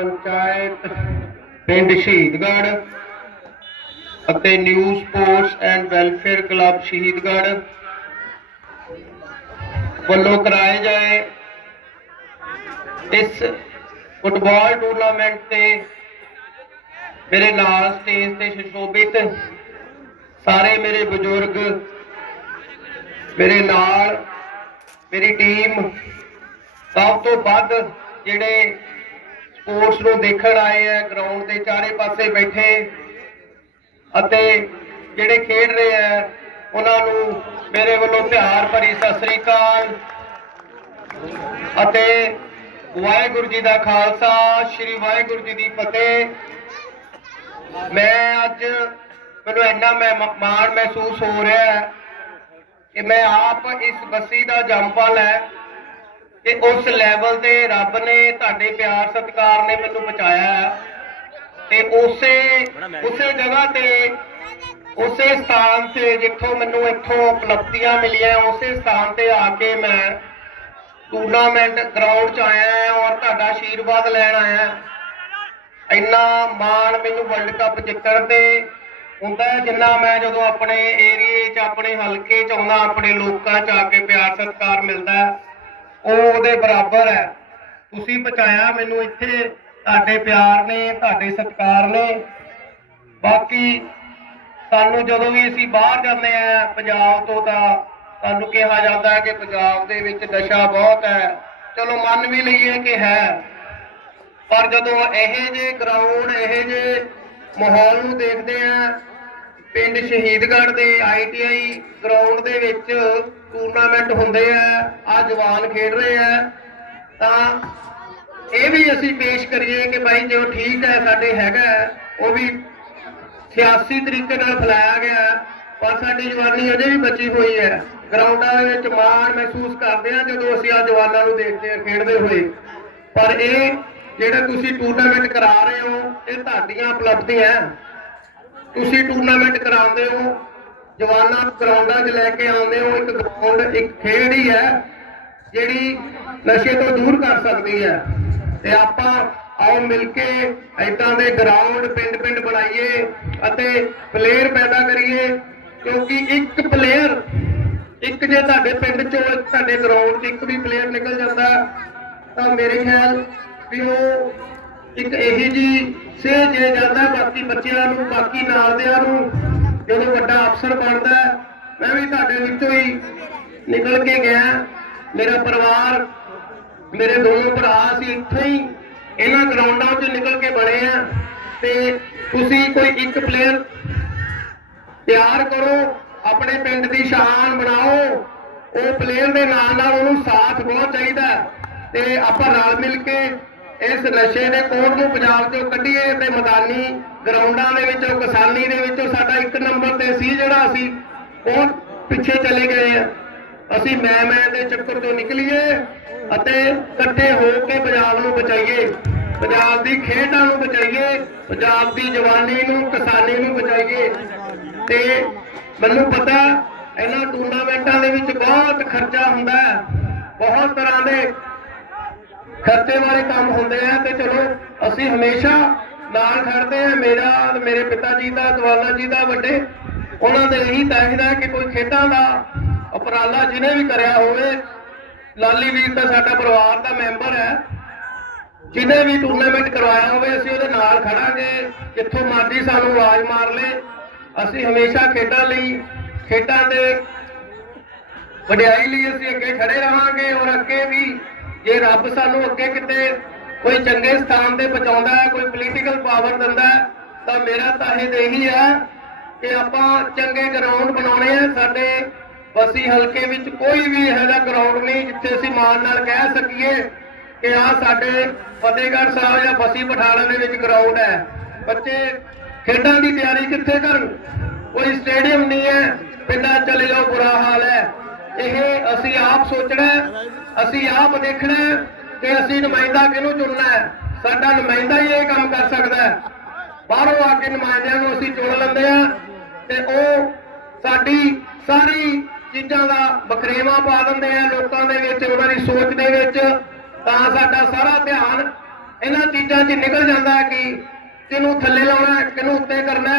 ਪੰਚਾਇਤ ਪਿੰਡ ਸ਼ਹੀਦਗੜ੍ਹ ਅਤੇ new sports and welfare club Shahidgarh ਵੱਲੋਂ ਕਰਾਏ ਜਾਏ ਇਸ ਫੁੱਟਬਾਲ ਟੂਰਨਾਮੈਂਟ ਤੇ ਮੇਰੇ ਨਾਲ ਸਟੇਜ ਤੇ ਸੁਸ਼ੋਭਿਤ ਸਾਰੇ ਮੇਰੇ ਬਜ਼ੁਰਗ, ਮੇਰੇ ਨਾਲ ਮੇਰੀ ਟੀਮ ਸਭ ਤੋਂ ਵੱਧ ਜਿਹੜੇ ਸਪੋਰਟਸ ਨੂੰ ਦੇਖਣ ਆਏ ਆ ਗਰਾਊਂਡ ਦੇ ਚਾਰੇ ਪਾਸੇ ਬੈਠੇ। ਅਤੇ ਜਿਹੜੇ ਖੇਡ ਰਹੇ ਆ, ਉਹਨਾਂ ਨੂੰ ਮੇਰੇ ਵੱਲੋਂ ਪਿਆਰ ਭਰੀ ਸਤਿ ਸ੍ਰੀ ਅਕਾਲ। ਅਤੇ ਵਾਹਿਗੁਰੂ ਜੀ ਦਾ ਖਾਲਸਾ, ਸ੍ਰੀ ਵਾਹਿਗੁਰੂ ਜੀ ਦੀ ਫਤਿਹ। ਮੈਂ ਅੱਜ ਮੈਨੂੰ ਇੰਨਾ ਮੈਂ, ਮਾਣ ਮਹਿਸੂਸ ਹੋ ਰਿਹਾ ਹੈ ਕਿ ਮੈਂ ਆਪ ਇਸ ਬੱਸੀ ਦਾ ਜੰਮਪਲ ਹੈ। ਕਿ ਉਸ ਲੈਵਲ ਤੇ ਰੱਬ ਨੇ ਤੁਹਾਡੇ ਪਿਆਰ ਸਤਿਕਾਰ ਨੇ ਮੈਨੂੰ ਬਚਾਇਆ ਹੈ ਤੇ ਉਸੇ ਉਸੇ ਜਗ੍ਹਾ ਤੇ, ਉਸੇ ਸਥਾਨ ਤੇ ਜਿੱਥੋਂ ਮੈਨੂੰ ਇੱਥੋਂ ਉਪਲਬਧੀਆਂ ਮਿਲੀਆਂ, ਉਸੇ ਸਥਾਨ ਤੇ ਆ ਕੇ ਮੈਂ ਟੂਰਨਾਮੈਂਟ ਗਰਾਊਂਡ 'ਚ ਆਇਆ ਔਰ ਤੁਹਾਡਾ ਆਸ਼ੀਰਵਾਦ ਲੈਣ ਆਇਆ ਇੰਨਾ ਮਾਣ ਮੈਨੂੰ ਵਰਲਡ ਕੱਪ ਜਿੱਤਣ ਤੇ ਹੁੰਦਾ ਜਿੰਨਾ ਮੈਂ ਜਦੋਂ ਆਪਣੇ ਏਰੀਏ 'ਚ, ਆਪਣੇ ਹਲਕੇ 'ਚ ਆਉਣਾ ਆਪਣੇ ਲੋਕਾਂ 'ਚ ਆ ਕੇ ਪਿਆਰ ਸਤਿਕਾਰ ਮਿਲਦਾ ਉਹ ਉਹਦੇ ਬਰਾਬਰ ਹੈ। ਤੁਸੀਂ ਪਹੁੰਚਾਇਆ ਮੈਨੂੰ ਇੱਥੇ। ਤੁਹਾਡੇ ਪਿਆਰ ਨੇ, ਤੁਹਾਡੇ ਸਤਿਕਾਰ ਨੇ। ਬਾਕੀ ਸਾਨੂੰ ਜਦੋਂ ਵੀ ਅਸੀਂ ਬਾਹਰ ਜਾਂਦੇ ਆ ਪੰਜਾਬ ਤੋਂ ਤਾਂ ਸਾਨੂੰ ਕਿਹਾ ਜਾਂਦਾ ਹੈ ਕਿ ਪੰਜਾਬ ਦੇ ਵਿੱਚ ਨਸ਼ਾ ਬਹੁਤ ਹੈ। ਚਲੋ ਮੰਨ ਵੀ ਲਈਏ ਕਿ ਹੈ। ਪਰ ਜਦੋਂ ਇਹੋ ਜਿਹੇ ਗਰਾਊਂਡ ਇਹੋ ਜਿਹੇ ਮਾਹੌਲ ਨੂੰ ਦੇਖਦੇ ਆ ਪਿੰਡ ਸ਼ਹੀਦਗੜ੍ਹ ਦੇ ਆਈਟੀਆਈ ਗਰਾਊਂਡ ਦੇ ਵਿੱਚ ਟੂਰਨਾਮੈਂਟ ਹੁੰਦੇ ਆ ਆ ਜਵਾਨ ਖੇਡ ਰਹੇ ਆ। ਤਾਂ ਇਹ ਵੀ ਅਸੀਂ ਪੇਸ਼ ਕਰੀਏ ਕਿ ਭਾਈ ਜੋ ਠੀਕ ਹੈ, ਸਾਡੇ ਹੈਗਾ ਉਹ ਵੀ ਸਿਆਸੀ ਤਰੀਕੇ ਨਾਲ ਫੈਲਾਇਆ ਗਿਆ ਪਰ ਸਾਡੀ ਜਵਾਨੀ ਅਜੇ ਵੀ ਬਚੀ ਹੋਈ ਹੈ। ਗਰਾਊਂਡਾਂ ਦੇ ਵਿੱਚ ਮਾਣ ਮਹਿਸੂਸ ਕਰਦੇ ਆ ਜਦੋਂ ਅਸੀਂ ਆ ਜਵਾਨਾਂ ਨੂੰ ਦੇਖਦੇ ਆ ਖੇਡਦੇ ਹੋਏ। ਪਰ ਇਹ ਜਿਹੜਾ ਤੁਸੀਂ ਟੂਰਨਾਮੈਂਟ ਕਰਾ ਰਹੇ ਹੋ, ਇਹ ਤੁਹਾਡੀਆਂ ਉਪਲਬਧੀਆਂ ਤੁਸੀਂ ਟੂਰਨਾਮੈਂਟ ਕਰਾਉਂਦੇ ਹੋ, ਜਵਾਨਾਂ ਨੂੰ ਗਰਾਊਂਡਾਂ 'ਚ ਲੈ ਕੇ ਆਉਂਦੇ ਹੋ, ਇੱਕ ਗਰਾਊਂਡ ਇੱਕ ਖੇਡ ਹੀ ਹੈ, ਜਿਹੜੀ ਨਸ਼ੇ ਤੋਂ ਦੂਰ ਕਰ ਸਕਦੀ ਹੈ। ਤੇ ਆਪਾਂ ਆਓ ਮਿਲ ਕੇ ਏਦਾਂ ਦੇ ਗਰਾਊਂਡ ਪਿੰਡ-ਪਿੰਡ ਬਣਾਈਏ ਅਤੇ ਪਲੇਅਰ ਪੈਦਾ ਕਰੀਏ, ਕਿਉਂਕਿ ਇੱਕ ਪਲੇਅਰ ਇੱਕ ਜੇ ਤੁਹਾਡੇ ਪਿੰਡ ਚੋਂ ਤੁਹਾਡੇ ਗਰਾਊਂਡ 'ਚ ਇੱਕ ਵੀ ਪਲੇਅਰ ਨਿਕਲ ਜਾਂਦਾ, ਤਾਂ ਮੇਰੇ ਖਿਆਲ ਵੀ ਉਹ ਇੱਕ ਇਹੀ ਜੀ ਸੇਧ ਜੇ ਜਾਂਦਾ, ਬਾਕੀ ਬੱਚਿਆਂ ਨੂੰ, ਬਾਕੀ ਨਾਲਦਿਆਂ ਨੂੰ, ਜਦੋਂ ਵੱਡਾ ਅਫਸਰ ਬਣਦਾ, ਮੈਂ ਵੀ ਤੁਹਾਡੇ ਵਿੱਚੋਂ ਹੀ ਨਿਕਲ ਕੇ ਗਿਆ। ਮੇਰਾ ਪਰਿਵਾਰ, ਮੇਰੇ ਦੋਨੋਂ ਭਰਾ ਸੀ ਇੱਥੇ ਹੀ ਇਹਨਾਂ ਗਰਾਊਂਡਾਂ 'ਚ ਨਿਕਲ ਕੇ ਬਣੇ ਆ। ਤੇ ਤੁਸੀਂ ਕੋਈ ਇੱਕ ਪਲੇਅਰ ਤਿਆਰ ਕਰੋ, ਆਪਣੇ ਪਿੰਡ ਦੀ ਸ਼ਾਨ ਬਣਾਓ। ਉਹ ਪਲੇਅਰ ਦੇ ਨਾਲ ਨਾਲ ਉਹਨੂੰ ਸਾਥ ਬਹੁਤ ਚਾਹੀਦਾ। ਤੇ ਆਪਾਂ ਰਲ ਮਿਲ ਕੇ ਇਸ ਨਸ਼ੇ ਦੇ ਕੋੜ ਨੂੰ ਪੰਜਾਬ ਚੋਂ ਕੱਢੀਏ ਤੇ ਮੈਦਾਨੀ ਗਰਾਊਂਡਾਂ ਦੇ ਵਿੱਚੋਂ, ਕਿਸਾਨੀ ਦੇ ਵਿੱਚੋਂ ਸਾਡਾ ਇੱਕ ਨੰਬਰ ਤੇ ਸੀ ਜਿਹੜਾ ਅਸੀਂ ਉਹ ਪਿੱਛੇ ਚਲੇ ਗਏ ਆ। ਅਸੀਂ ਮੈਂ ਮੈਂ ਦੇ ਚੱਕਰ ਤੋਂ ਨਿਕਲੀਏ ਅਤੇ ਇਕੱਠੇ ਹੋ ਕੇ ਪੰਜਾਬ ਨੂੰ ਬਚਾਈਏ। ਪੰਜਾਬ ਦੀ ਖੇਡਾਂ ਨੂੰ ਬਚਾਈਏ, ਪੰਜਾਬ ਦੀ ਜਵਾਨੀ ਨੂੰ, ਕਿਸਾਨੀ ਨੂੰ ਬਚਾਈਏ। ਤੇ ਮੈਨੂੰ ਪਤਾ, ਇਹਨਾਂ ਟੂਰਨਾਮੈਂਟਾਂ ਦੇ ਵਿੱਚ ਬਹੁਤ ਖਰਚਾ ਹੁੰਦਾ ਹੈ। ਬਹੁਤ ਤਰ੍ਹਾਂ ਦੇ ਖਰਚੇ ਵਾਲੇ ਕੰਮ ਹੁੰਦੇ ਆ ਤੇ ਚਲੋ, ਅਸੀਂ ਹਮੇਸ਼ਾ ਨਾਲ ਖੜਦੇ ਆ, ਮੇਰਾ ਮੇਰੇ ਪਿਤਾ ਜੀ ਦਾ, ਦਵਾਲਾ ਜੀ ਦਾ, ਵੱਡੇ, ਉਹਨਾਂ ਦੇ ਇਹੀ ਚਾਹੀਦਾ ਕਿ ਕੋਈ ਖੇਡਾਂ ਦਾ ਉਪਰਾਲਾ ਜਿਹਨੇ ਵੀ ਕਰਿਆ ਹੋਵੇ, ਲਾਲੀ ਵੀਰ ਤਾਂ ਸਾਡਾ ਪਰਿਵਾਰ ਦਾ ਮੈਂਬਰ ਹੈ। ਜਿਹਨੇ ਵੀ ਟੂਰਨਾਮੈਂਟ ਕਰਵਾਇਆ ਹੋਵੇ, ਅਸੀਂ ਉਹਦੇ ਨਾਲ ਖੜਾਂਗੇ, ਜਿੱਥੋਂ ਮਰਜ਼ੀ ਸਾਨੂੰ ਆਵਾਜ਼ ਮਾਰ ਲੇ। ਅਸੀਂ ਹਮੇਸ਼ਾ ਖੇਡਾਂ ਲਈ, ਖੇਡਾਂ ਦੇ ਵਡਿਆਈ ਲਈ ਅਸੀਂ ਅੱਗੇ ਖੜੇ ਰਹਾਂਗੇ ਔਰ ਅੱਗੇ ਵੀ ਜੇ ਰੱਬ ਸਾਨੂੰ ਅੱਗੇ ਕਿਤੇ ਕੋਈ ਚੰਗੇ ਸਥਾਨ ਤੇ ਪਹੁੰਚਾਉਂਦਾ ਹੈ, ਕੋਈ ਪੋਲੀਟੀਕਲ ਪਾਵਰ ਦਿੰਦਾ ਤਾਂ ਮੇਰਾ ਤਾਂ ਇਹ ਇਹੀ ਹੈ ਕਿ ਆਪਾਂ ਚੰਗੇ ਗਰਾਊਂਡ ਬਣਾਉਣੇ ਆ। ਸਾਡੇ ਬਸੀ ਹਲਕੇ ਵਿੱਚ ਕੋਈ ਵੀ ਇਹੋ ਗਰਾਊਂਡ ਨਹੀਂ ਜਿੱਥੇ ਅਸੀਂ ਮਾਣ ਨਾਲ ਕਹਿ ਸਕੀਏ ਕਿ ਆ ਸਾਡੇ ਫਤਿਹਗੜ੍ਹ ਸਾਹਿਬ ਜਾਂ ਬਸੀ ਪਠਾਣਾ ਦੇ ਵਿੱਚ ਗਰਾਊਂਡ ਹੈ। ਬੱਚੇ ਖੇਡਾਂ ਦੀ ਤਿਆਰੀ ਕਿੱਥੇ ਕਰਨ? ਕੋਈ ਸਟੇਡੀਅਮ ਨਹੀਂ ਹੈ, ਪਿੰਡਾਂ ਚਲੇ ਜਾਓ, ਬੁਰਾ ਹਾਲ ਹੈ। ਇਹ ਅਸੀਂ ਆਪ ਸੋਚਣਾ ਅਸੀਂ ਆਪ ਦੇਖਣਾ ਕਿ ਅਸੀਂ ਨੁਮਾਇੰਦਾ ਕਿਹਨੂੰ ਚੁਣਨਾ ਹੈ। ਸਾਡਾ ਨੁਮਾਇੰਦਾ ਹੀ ਇਹ ਕੰਮ ਕਰ ਸਕਦਾ ਹੈ। ਬਾਹਰੋਂ ਆ ਕੇ ਨੁਮਾਇੰਦਿਆਂ ਨੂੰ ਅਸੀਂ ਚੁਣ ਲੈਂਦੇ ਆ ਤੇ ਉਹ ਸਾਡੀ ਸਾਰੀ ਚੀਜ਼ਾਂ ਦਾ ਬਖਰੇਵਾ ਪਾ ਦਿੰਦੇ ਆ ਲੋਕਾਂ ਦੇ ਵਿੱਚ, ਉਹਨਾਂ ਦੀ ਸੋਚ ਦੇ ਵਿੱਚ। ਤਾਂ ਸਾਡਾ ਸਾਰਾ ਧਿਆਨ ਇਹਨਾਂ ਚੀਜ਼ਾਂ 'ਚ ਨਿਕਲ ਜਾਂਦਾ ਹੈ ਕਿ ਕਿਹਨੂੰ ਥੱਲੇ ਲਾਉਣਾ ਹੈ, ਕਿਹਨੂੰ ਉੱਤੇ ਕਰਨਾ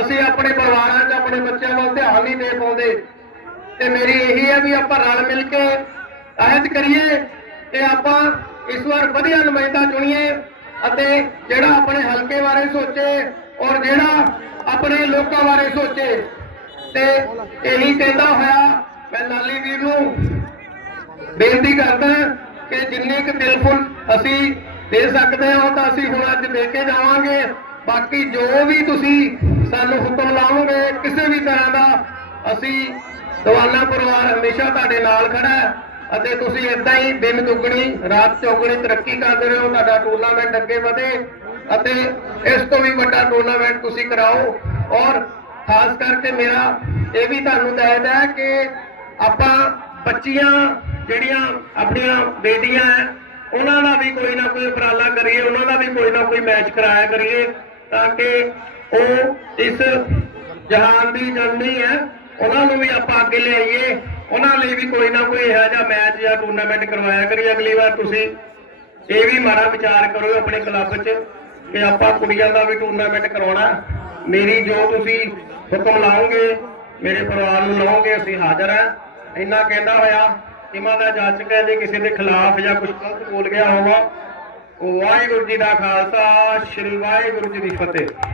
ਅਸੀਂ ਆਪਣੇ ਪਰਿਵਾਰਾਂ 'ਚ, ਆਪਣੇ ਬੱਚਿਆਂ ਵੱਲ ਧਿਆਨ ਨਹੀਂ ਦੇ ਪਾਉਂਦੇ। ਤੇ ਮੇਰੀ ਇਹੀ ਹੈ ਵੀ ਆਪਾਂ ਰਲ ਮਿਲ ਕੇ ਅਹਿਦ ਕਰੀਏ ਤੇ ਆਪਾਂ ਇਸ ਵਾਰ ਵਧੀਆ ਨੁਮਾਇੰਦਾ ਚੁਣੀਏ ਅਤੇ ਜਿਹੜਾ ਆਪਣੇ ਹਲਕੇ ਬਾਰੇ ਸੋਚੇ ਔਰ ਜਿਹੜਾ ਆਪਣੇ ਲੋਕਾਂ ਬਾਰੇ ਸੋਚੇ। ਤੇ ਇਹੀ ਕਹਿੰਦਾ ਹੋਇਆ, ਮੈਂ ਲਾਲੀ ਵੀਰ ਨੂੰ ਬੇਨਤੀ ਕਰਦਾ ਕਿ ਜਿੰਨੇ ਕੁ ਦਿਲ ਅਸੀਂ ਦੇ ਸਕਦੇ ਹਾਂ ਤਾਂ ਅਸੀਂ ਹੁਣ ਅੱਜ ਦੇ ਕੇ ਜਾਵਾਂਗੇ। ਬਾਕੀ ਜੋ ਵੀ ਤੁਸੀਂ ਸਾਨੂੰ ਹੁਕਮ ਲਾਓਗੇ, ਕਿਸੇ ਵੀ ਤਰ੍ਹਾਂ ਦਾ ਅਸੀਂ ਦਵਾਨਾ ਪਰਿਵਾਰ ਹਮੇਸ਼ਾ ਤੁਹਾਡੇ ਨਾਲ ਖੜਾ ਹੈ ਅਤੇ ਤੁਸੀਂ ਇਦਾਂ ਹੀ ਦਿਨ ਦੁੱਗਣੀ, ਰਾਤ ਚੌਗਣੀ ਤਰੱਕੀ ਕਰਦੇ ਰਹੋ, ਤੁਹਾਡਾ ਟੂਰਨਾਮੈਂਟ ਅੱਗੇ ਵਧੇ ਅਤੇ ਇਸ ਤੋਂ ਵੀ ਵੱਡਾ ਟੂਰਨਾਮੈਂਟ ਤੁਸੀਂ ਕਰਾਓ। ਔਰ ਖਾਸ ਕਰਕੇ ਮੇਰਾ ਇਹ ਵੀ ਤੁਹਾਨੂੰ ਦੱਸਦਾ ਹੈ ਕਿ ਆਪਾਂ ਬੱਚੀਆਂ ਜਿਹੜੀਆਂ ਆਪਣੀਆਂ ਬੇਟੀਆਂ ਹੈ, ਉਹਨਾਂ ਦਾ ਵੀ ਕੋਈ ਨਾ ਕੋਈ ਉਪਰਾਲਾ ਕਰੀਏ, ਉਹਨਾਂ ਦਾ ਵੀ ਕੋਈ ਨਾ ਕੋਈ ਮੈਚ ਕਰਾਇਆ ਕਰੀਏ ਤਾਂ ਕਿ ਉਹ ਇਸ ਜਹਾਨ ਦੀ ਜਨਨੀ ਹੈ। ਉਹਨਾਂ ਨੂੰ ਵੀ ਆਪਾਂ ਅੱਗੇ ਲਿਆਈਏ ਉਹਨਾਂ ਲਈ ਵੀ ਕੋਈ ਨਾ ਕੋਈ ਇਹੋ ਜਿਹਾ ਮੈਚ ਜਾਂ ਟੂਰਨਾਮੈਂਟ ਕਰਵਾਇਆ ਕਰੀਏ ਅਗਲੀ ਵਾਰ ਤੁਸੀਂ ਇਹ ਵੀ ਮਾੜਾ ਵਿਚਾਰ ਕਰੋ ਆਪਣੇ ਕਲੱਬ 'ਚ ਕਿ ਆਪਾਂ ਕੁੜੀਆਂ ਦਾ ਵੀ ਟੂਰਨਾਮੈਂਟ ਕਰਾਉਣਾ। ਮੇਰੀ ਜੋ ਤੁਸੀਂ ਹੁਕਮ ਲਾਓਗੇ, ਮੇਰੇ ਪਰਿਵਾਰ ਨੂੰ ਲਾਓਗੇ, ਅਸੀਂ ਹਾਜ਼ਰ ਹਾਂ। ਇੰਨਾ ਕਹਿੰਦਾ ਹੋਇਆ ਇਮਾਂ ਦਾ ਜਾਚਕ ਹੈ ਜੇ ਕਿਸੇ ਦੇ ਖਿਲਾਫ ਜਾਂ ਕੁਝ ਗਲਤ ਬੋਲ ਗਿਆ ਹੋਵਾ। ਵਾਹਿਗੁਰੂ ਜੀ ਦਾ ਖਾਲਸਾ, ਸ੍ਰੀ ਵਾਹਿਗੁਰੂ ਜੀ ਦੀ ਫਤਿਹ।